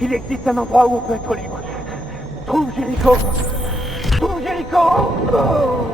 Il existe un endroit où on peut être libre. Trouve Jericho! Trouve Jericho! Oh!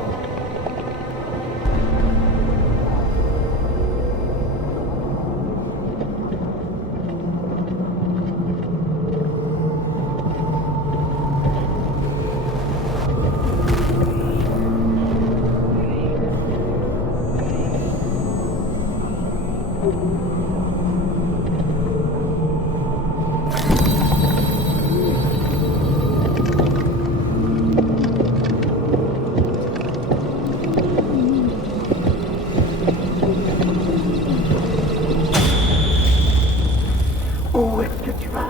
Où est-ce que tu vas?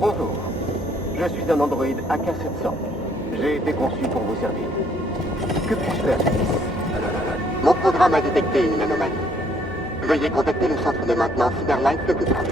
Bonjour, je suis un androïde AK-700. J'ai été conçu pour vous servir. Que puis-je faire? Mon programme a détecté une anomalie. Veuillez contacter le centre de maintenance Cyberlight le plus proche.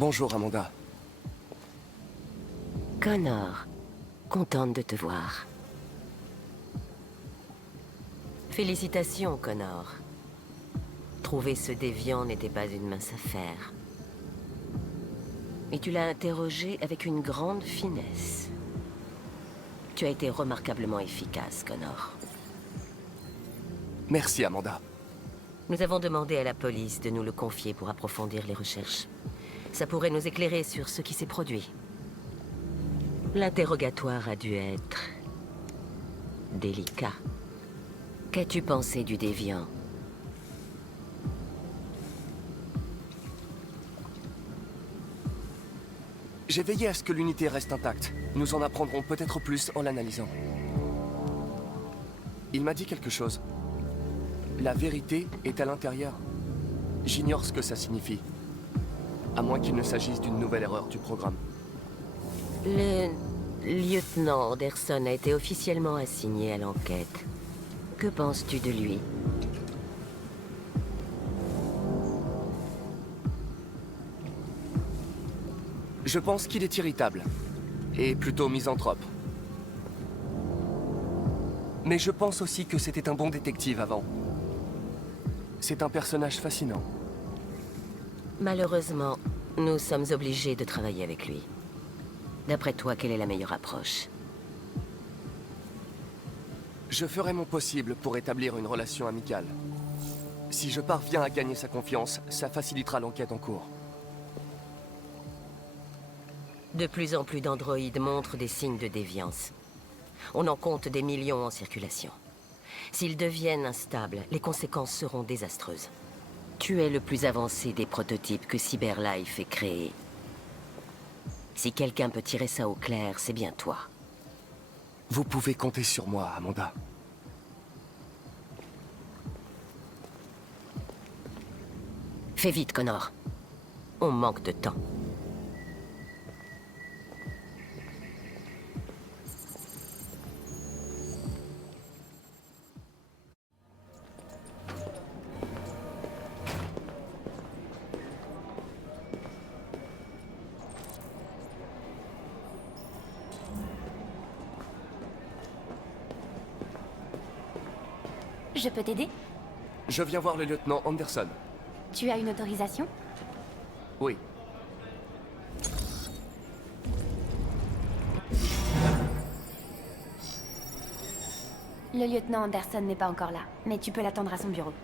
Bonjour, Amanda. Connor, contente de te voir. Félicitations, Connor. Trouver ce déviant n'était pas une mince affaire. Et tu l'as interrogé avec une grande finesse. Tu as été remarquablement efficace, Connor. Merci, Amanda. Nous avons demandé à la police de nous le confier pour approfondir les recherches. Ça pourrait nous éclairer sur ce qui s'est produit. L'interrogatoire a dû être délicat. Qu'as-tu pensé du déviant? J'ai veillé à ce que l'unité reste intacte. Nous en apprendrons peut-être plus en l'analysant. Il m'a dit quelque chose. La vérité est à l'intérieur. J'ignore ce que ça signifie. À moins qu'il ne s'agisse d'une nouvelle erreur du programme. Le lieutenant Anderson a été officiellement assigné à l'enquête. Que penses-tu de lui? Je pense qu'il est irritable. Et plutôt misanthrope. Mais je pense aussi que c'était un bon détective avant. C'est un personnage fascinant. Malheureusement, nous sommes obligés de travailler avec lui. D'après toi, quelle est la meilleure approche? Je ferai mon possible pour établir une relation amicale. Si je parviens à gagner sa confiance, ça facilitera l'enquête en cours. De plus en plus d'androïdes montrent des signes de déviance. On en compte des millions en circulation. S'ils deviennent instables, les conséquences seront désastreuses. Tu es le plus avancé des prototypes que CyberLife ait créés. Si quelqu'un peut tirer ça au clair, c'est bien toi. Vous pouvez compter sur moi, Amanda. Fais vite, Connor. On manque de temps. Je peux t'aider? Je viens voir le lieutenant Anderson. Tu as une autorisation? Oui. Le lieutenant Anderson n'est pas encore là, mais tu peux l'attendre à son bureau.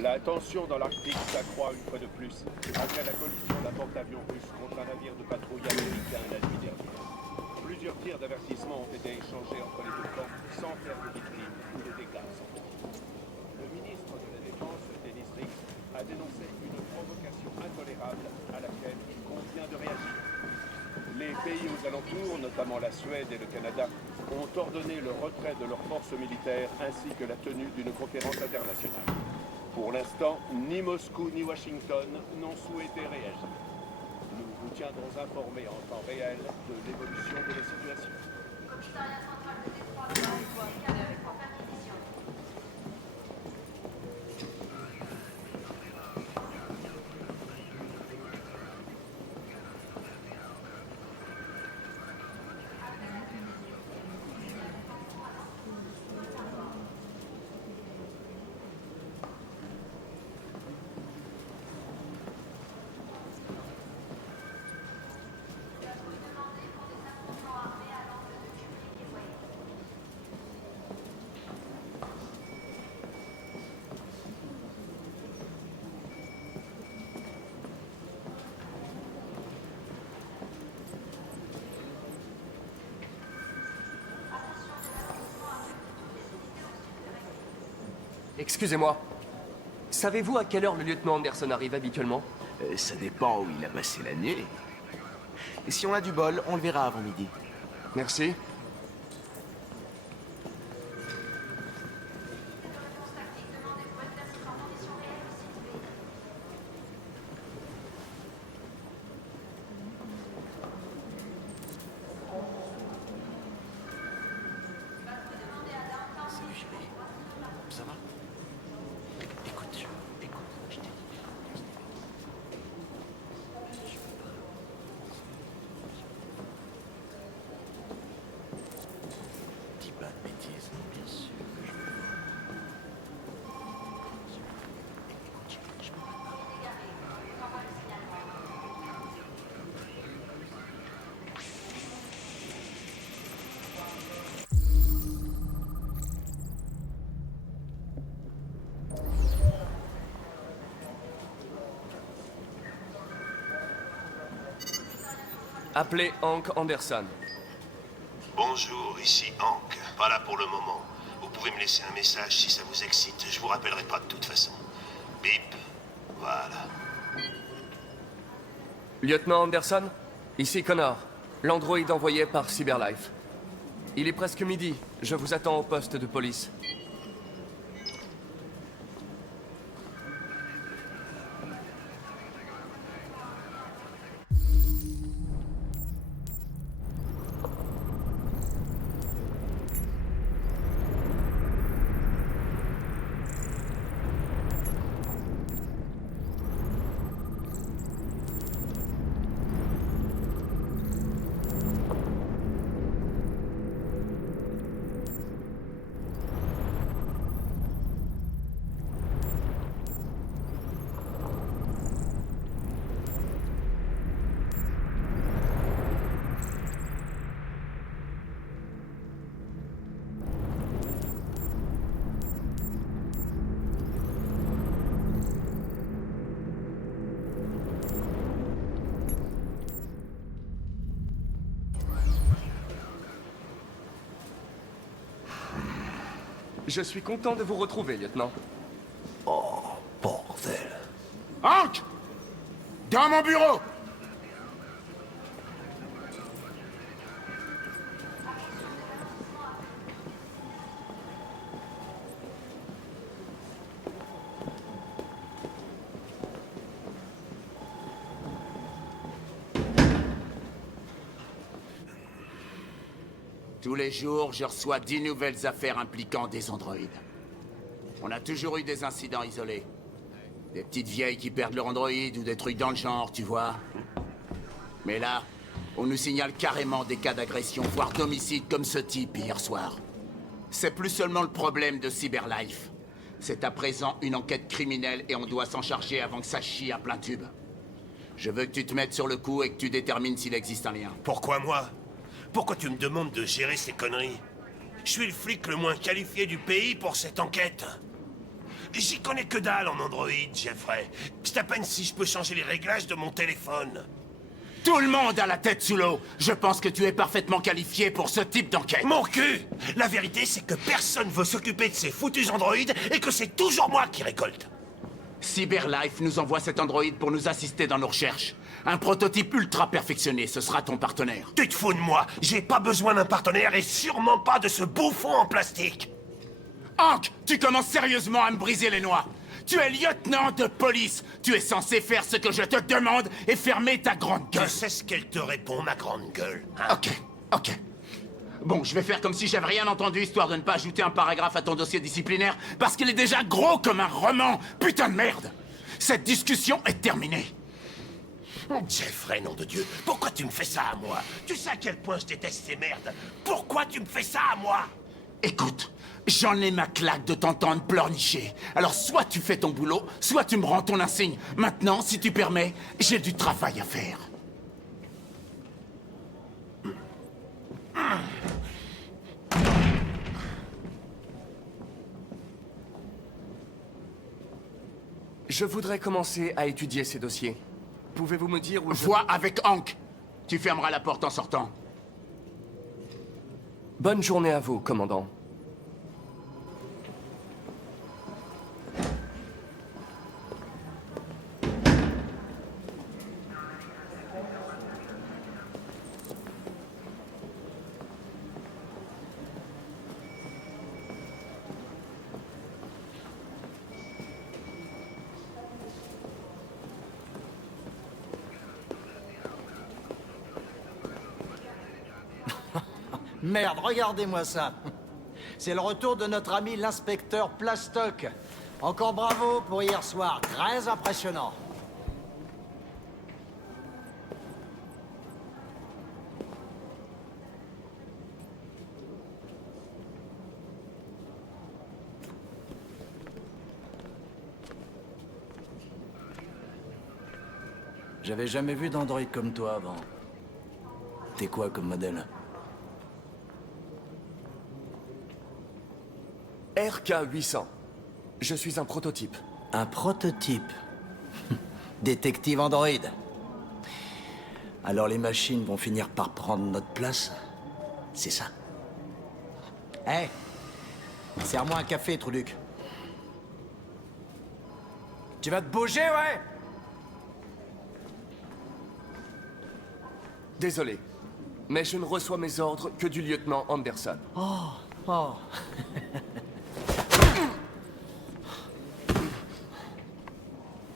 La tension dans l'Arctique s'accroît une fois de plus, après la collision d'un porte-avions russe contre un navire de patrouille américain la nuit dernière. Plusieurs tirs d'avertissement ont été échangés entre les deux camps, sans faire de victimes ou de dégâts. Le ministre de la Défense, Dennis Riggs, a dénoncé une provocation intolérable à laquelle il convient de réagir. Les pays aux alentours, notamment la Suède et le Canada, ont ordonné le retrait de leurs forces militaires ainsi que la tenue d'une conférence internationale. Pour l'instant, ni Moscou ni Washington n'ont souhaité réagir. Nous vous tiendrons informés en temps réel de l'évolution de la situation. Excusez-moi. Savez-vous à quelle heure le lieutenant Anderson arrive habituellement? Ça dépend où il a passé la nuit. Et si on a du bol, on le verra avant midi. Merci. Salut chérie. Ça va? bêtises. Bien sûr que je peux. Appelez Hank Anderson. Bonjour, ici Hank. Pas là pour le moment. Vous pouvez me laisser un message si ça vous excite. Je vous rappellerai pas de toute façon. Bip. Voilà. Lieutenant Anderson, ici Connor, l'androïde envoyé par Cyberlife. Il est presque midi. Je vous attends au poste de police. Je suis content de vous retrouver, lieutenant. Oh, bordel. Hank! Dans mon bureau! Tous les jours, je reçois 10 nouvelles affaires impliquant des androïdes. On a toujours eu des incidents isolés. Des petites vieilles qui perdent leur androïde ou des trucs dans le genre, tu vois. Mais là, on nous signale carrément des cas d'agression, voire d'homicide comme ce type hier soir. C'est plus seulement le problème de Cyberlife. C'est à présent une enquête criminelle et on doit s'en charger avant que ça chie à plein tube. Je veux que tu te mettes sur le coup et que tu détermines s'il existe un lien. Pourquoi moi? Pourquoi tu me demandes de gérer ces conneries? Je suis le flic le moins qualifié du pays pour cette enquête. J'y connais que dalle en Android, Jeffrey. C'est à peine si je peux changer les réglages de mon téléphone. Tout le monde a la tête sous l'eau. Je pense que tu es parfaitement qualifié pour ce type d'enquête. Mon cul! La vérité, c'est que personne veut s'occuper de ces foutus androïdes et que c'est toujours moi qui récolte. Cyberlife nous envoie cet androïde pour nous assister dans nos recherches. Un prototype ultra perfectionné, ce sera ton partenaire. Tu te fous de moi? J'ai pas besoin d'un partenaire et sûrement pas de ce bouffon en plastique. Hank, tu commences sérieusement à me briser les noix. Tu es lieutenant de police. Tu es censé faire ce que je te demande et fermer ta grande gueule. Tu sais ce qu'elle te répond, ma grande gueule, hein? Ok. Bon, je vais faire comme si j'avais rien entendu, histoire de ne pas ajouter un paragraphe à ton dossier disciplinaire, parce qu'il est déjà gros comme un roman. Putain de merde. Cette discussion est terminée. Jeffrey, nom de Dieu, pourquoi tu me fais ça à moi? Tu sais à quel point je déteste ces merdes. Pourquoi tu me fais ça à moi? Écoute, j'en ai ma claque de t'entendre pleurnicher. Alors soit tu fais ton boulot, soit tu me rends ton insigne. Maintenant, si tu permets, j'ai du travail à faire. Je voudrais commencer à étudier ces dossiers. Pouvez-vous me dire où je... Vois avec Hank. Tu fermeras la porte en sortant. Bonne journée à vous, commandant. Merde, regardez-moi ça. C'est le retour de notre ami l'inspecteur Plastoc. Encore bravo pour hier soir, très impressionnant. J'avais jamais vu d'androïde comme toi avant. T'es quoi comme modèle? RK-800. Je suis un prototype. Un prototype? Détective androïde. Alors les machines vont finir par prendre notre place? C'est ça? Hé! Serre-moi un café, Truduc. Tu vas te bouger, ouais? Désolé, mais je ne reçois mes ordres que du lieutenant Anderson. Oh.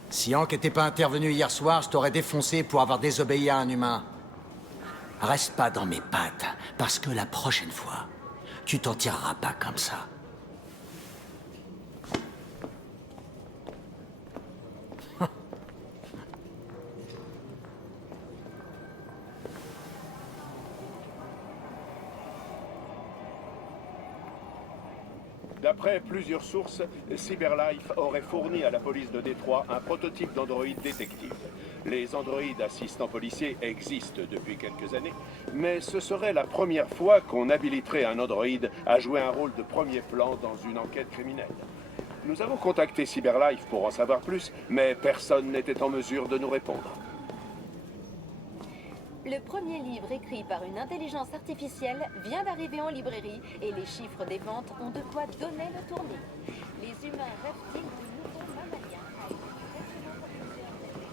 Si Hank n'était pas intervenu hier soir, je t'aurais défoncé pour avoir désobéi à un humain. Reste pas dans mes pattes, parce que la prochaine fois, tu t'en tireras pas comme ça. D'après plusieurs sources, Cyberlife aurait fourni à la police de Détroit un prototype d'androïde détective. Les androïdes assistants policiers existent depuis quelques années, mais ce serait la première fois qu'on habiliterait un androïde à jouer un rôle de premier plan dans une enquête criminelle. Nous avons contacté Cyberlife pour en savoir plus, mais personne n'était en mesure de nous répondre. Le premier livre écrit par une intelligence artificielle vient d'arriver en librairie et les chiffres des ventes ont de quoi donner le tournis. Les humains rêvent-ils d'un nouveau mammalien a été directement propulsé en tête.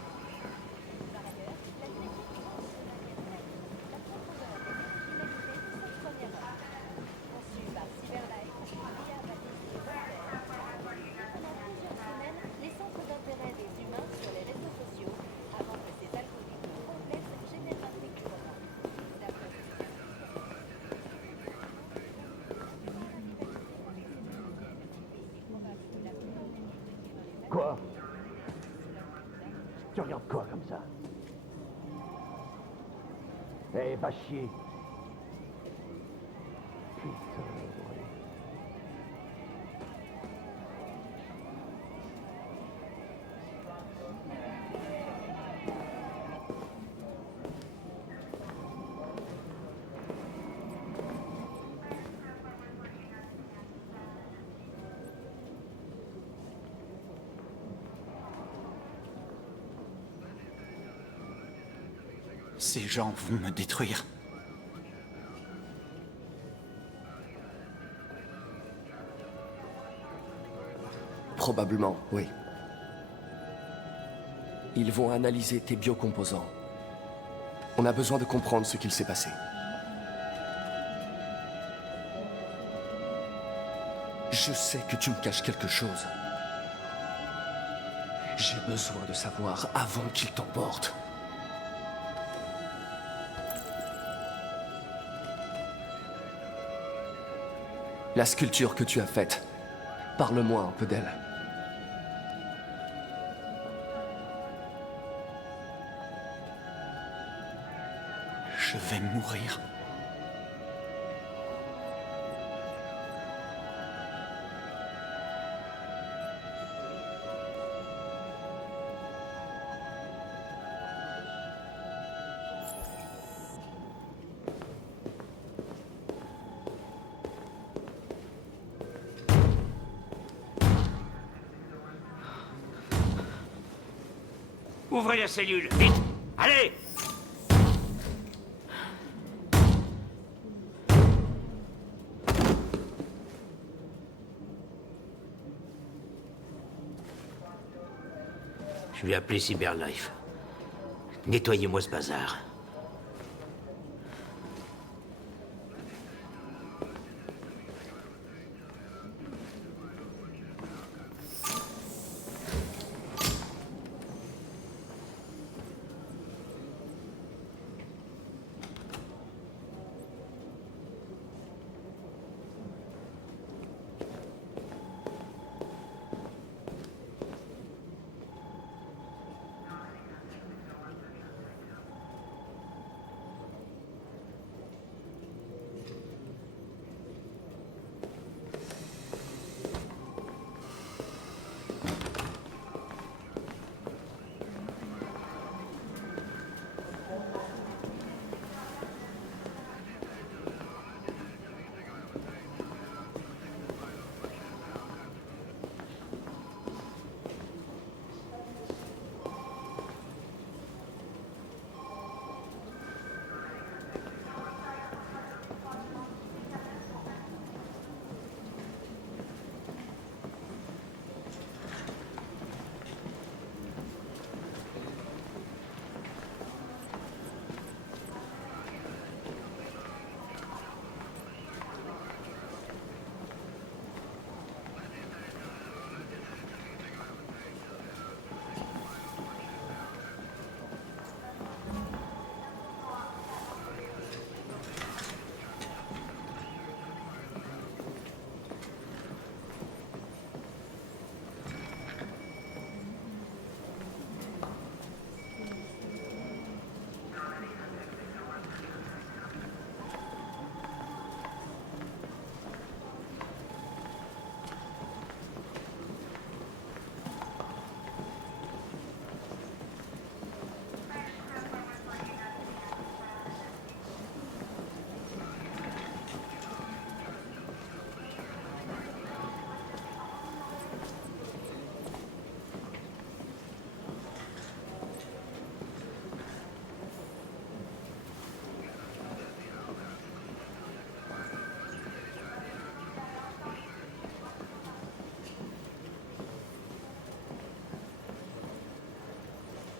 Par ailleurs, la technique pense de manière naïve la profondeur de l'humanité sans première heure. Conçu par Cyberlife, l'IA baptisée Voltaire. Pendant plusieurs semaines, les centres d'intérêt des humains sur les réseaux sociaux avant que ces algorithmes complexes génèrent un découvrement. D'après Quoi? Tu regardes quoi comme ça? Eh, va chier. Putain, ouais. Ces gens vont me détruire. Probablement, oui. Ils vont analyser tes biocomposants. On a besoin de comprendre ce qu'il s'est passé. Je sais que tu me caches quelque chose. J'ai besoin de savoir avant qu'ils t'emportent. La sculpture que tu as faite, parle-moi un peu d'elle. Je vais mourir. Ouvrez la cellule, vite! Allez! Je vais appeler Cyberlife. Nettoyez-moi ce bazar.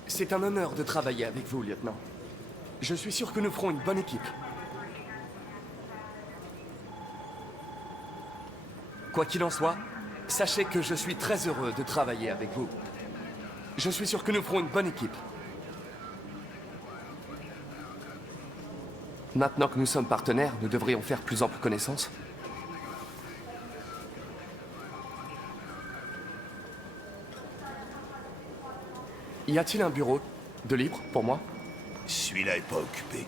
C'est un honneur de travailler avec vous, lieutenant. Je suis sûr que nous ferons une bonne équipe. Quoi qu'il en soit, sachez que je suis très heureux de travailler avec vous. Je suis sûr que nous ferons une bonne équipe. Maintenant que nous sommes partenaires, nous devrions faire plus ample connaissance. Y a-t-il un bureau de libre pour moi? Celui-là est pas occupé.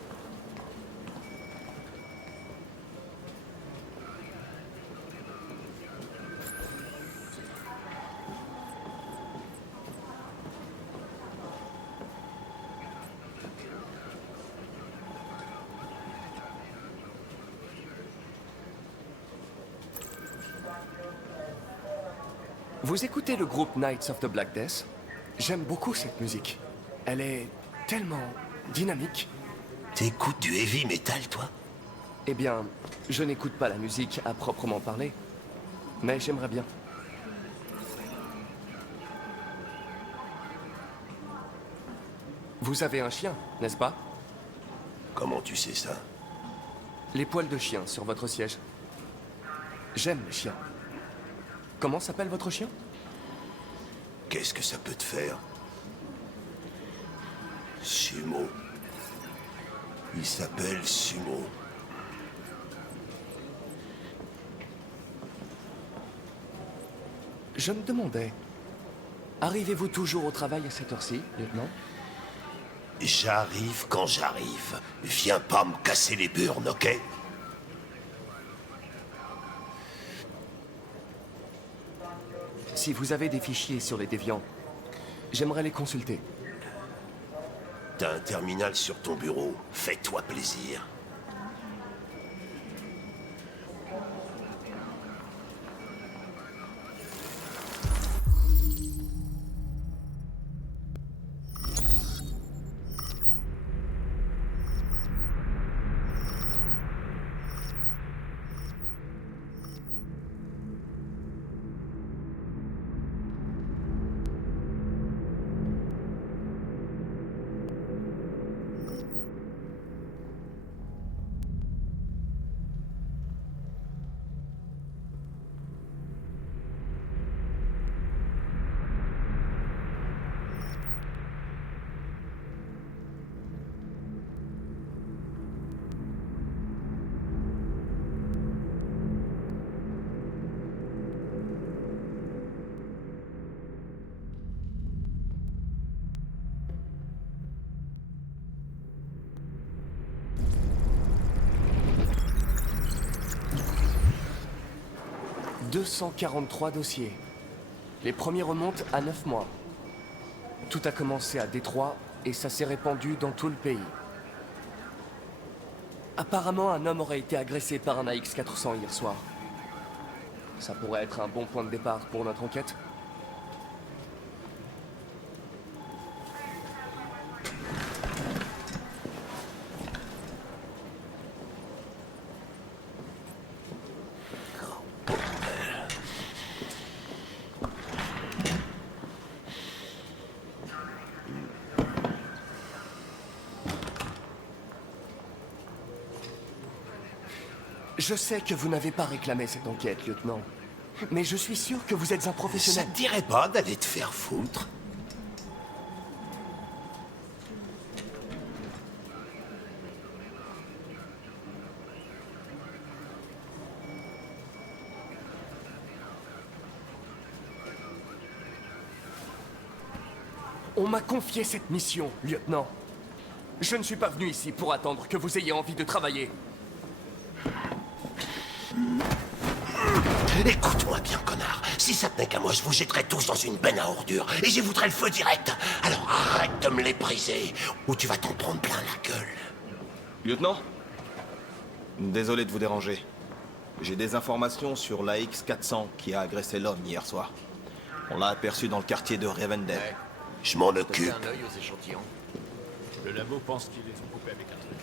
Vous écoutez le groupe Knights of the Black Death? J'aime beaucoup cette musique. Elle est tellement dynamique. T'écoutes du heavy metal, toi? Eh bien, je n'écoute pas la musique à proprement parler. Mais j'aimerais bien. Vous avez un chien, n'est-ce pas? Comment tu sais ça? Les poils de chien sur votre siège. J'aime les chiens. Comment s'appelle votre chien? Qu'est-ce que ça peut te faire? Sumo. Il s'appelle Sumo. Je me demandais, arrivez-vous toujours au travail à cette heure-ci, lieutenant? J'arrive quand j'arrive. Viens pas me casser les burnes, ok? Si vous avez des fichiers sur les déviants, j'aimerais les consulter. T'as un terminal sur ton bureau. Fais-toi plaisir. « 243 dossiers. Les premiers remontent à 9 mois. Tout a commencé à Détroit et ça s'est répandu dans tout le pays. Apparemment, un homme aurait été agressé par un AX-400 hier soir. Ça pourrait être un bon point de départ pour notre enquête. Je sais que vous n'avez pas réclamé cette enquête, lieutenant. Mais je suis sûr que vous êtes un professionnel. Ça te dirait pas d'aller te faire foutre? On m'a confié cette mission, lieutenant. Je ne suis pas venu ici pour attendre que vous ayez envie de travailler. Écoute-moi bien, connard. Si ça tenait qu'à moi, je vous jetterais tous dans une benne à ordures et j'y voudrais le feu direct. Alors arrête de me les briser ou tu vas t'en prendre plein la gueule. Lieutenant? Désolé de vous déranger. J'ai des informations sur l'AX-400 qui a agressé l'homme hier soir. On l'a aperçu dans le quartier de Rivendell. Je m'en occupe. Un œil aux échantillons. Le labo pense qu'ils les ont coupés avec un truc.